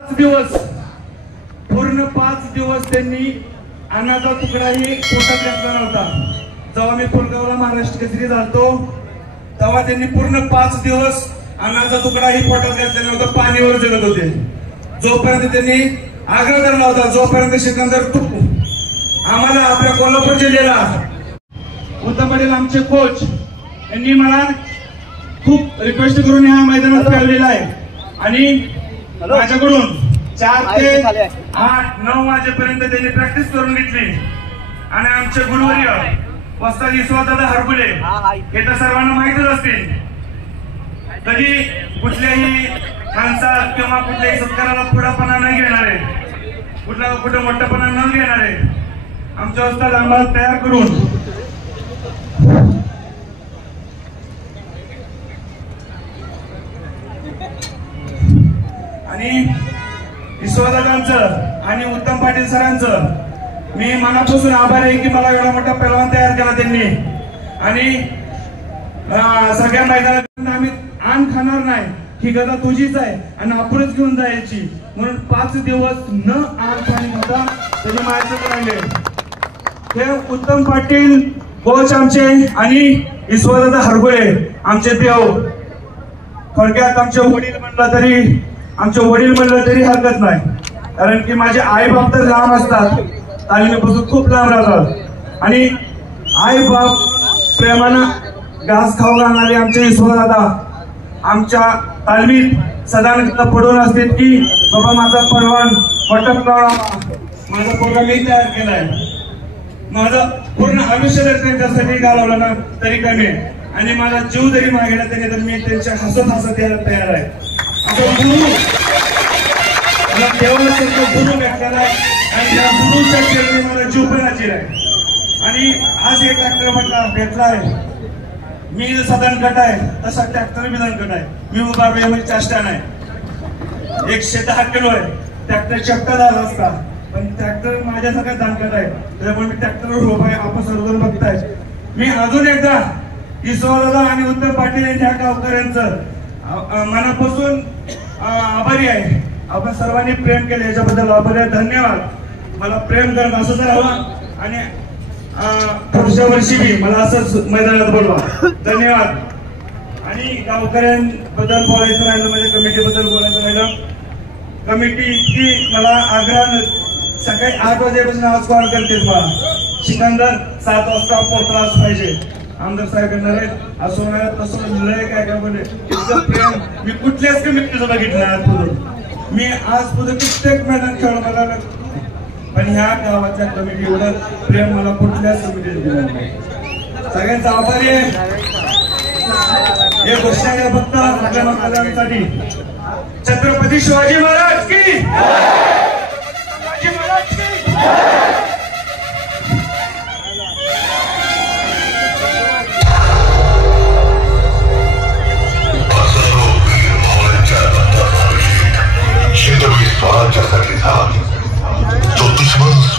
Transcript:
दिवस पूर्ण 5 दिवस त्यांनी अन्नाचा तुकडाही पोटात घातला नव्हता। जेव्हा मी पुलगावला महाराष्ट्र केसरी झालतो तेव्हा त्यांनी पूर्ण 5 दिवस अन्नाचा तुकडाही पोटात घातला नव्हता, पाणीवर जगत होते। जोपर्यंत त्यांनी आग्रह धरला होता, जोपर्यंत सिकंदर तू आम्हाला आपल्या कोल्हापूर जिल्ह्याला उत्तम पाटील आमचे कोच यांनी मला खूप रिक्वेस्ट करून या मैदानात खेळलेला आहे आणि माझ्याकडून 4 ते 8-9 वाजेपर्यंत त्यांनी प्रॅक्टिस करून घेतली आणि आमचे गुरुवर्य वस्ताद ईश्वरदादा हरगुले हे तर सर्वांना माहितच असतील। कधी कुठल्याही माणसात किंवा कुठल्याही सत्काराला पुढापणा न घेणारे, कुठं मोठेपणा न घेणारे आमच्या वस्ताद आम्हाला तयार करून आणि ईश्वरदादांचं आणि उत्तम पाटील सरांचं मी मनापासून आभारी आहे की मला एवढा मोठा पैलवान तयार केला त्यांनी। आणि सगळ्या मैदानात आम्ही आण खाणार नाही, ही गदा तुझीच आहे आणि आपणच घेऊन जायची, म्हणून 5 दिवस न आण खाणी होता त्याने माझ्याकडे राहिले। हे उत्तम पाटील कोच आमचे आणि ईश्वरदादा हरगुळे आमचे देव, थोडक्यात आमचे वडील म्हणलं तरी हरकत नाही, कारण की माझे आई बाप तर लांब असतात, तालमीपासून खूप लांब राहतात आणि आई बाप प्रेमानं घास खाऊ घालणारे आमचे ईश्वरदादा आमच्या तालमीत सदानकदा पडून असते की बाबा माझा परवान माझा प्रोग्राम मी तयार केलाय, माझं पूर्ण आयुष्य जर त्यांच्यासाठी घालवलं ना तरी कमी आहे आणि मला जीव जरी मागेला तरी तर मी त्यांच्या हसत यायला तयार आहे। असं गुरु मला देवाला गुरु भेटलेला आहे आणि त्या गुरुच्या चरणी मला जीव पण आहे आणि आज हे ट्रॅक्टर भेटला आहे। मी सदन गट आहे तसा ट्रॅक्टर बी दणकट आहे, मी उभा म्हणजे चेष्टा नाही। 110 किलो आहे, ट्रॅक्टर चक्का झाला असता पण ट्रॅक्टर माझ्या सगळ्यात दणकट आहे, त्यामुळे मी ट्रॅक्टरवर उभा आहे। आपण सर्वजण बघताय। मी अजून एकदा ईश्वरदादा आणि उत्तम पाटील यांच्या गावकऱ्यांचं मनापासून आभारी आहे। आपण सर्वांनी प्रेम केले याच्याबद्दल आभारी आहे, धन्यवाद। मला प्रेम करत असं जर हवं आणि पुढच्या वर्षी बी मला असंच मैदानात बोलवा, धन्यवाद। आणि गावकऱ्यांबद्दल बोलायचं राहिलं, म्हणजे कमिटीबद्दल बोलायचं राहिलं, कमिटी इतकी मला आग्रह सकाळी 8 वाजेपासून आज कॉल करते मला, सिकंदर 7 वाजता पोहोचलाच पाहिजे, आमदार साहेब करणार आहेत असं नाही तसं लय काय बोलले, इतकं प्रेम मी कुठल्याच कमिटीचं बघितलं आजपर्यंत। मी आजपर्यंत प्रत्येक मैदान खेळून बघायला, पण ह्या गावाच्या कमिटी एवढं प्रेम मला कुठल्याच कमिटीत दिलं नाही। सगळ्यांचा आभारी आहे। हे गोष्ट आहे फक्त आपल्या मतदारांसाठी। छत्रपती शिवाजी महाराज की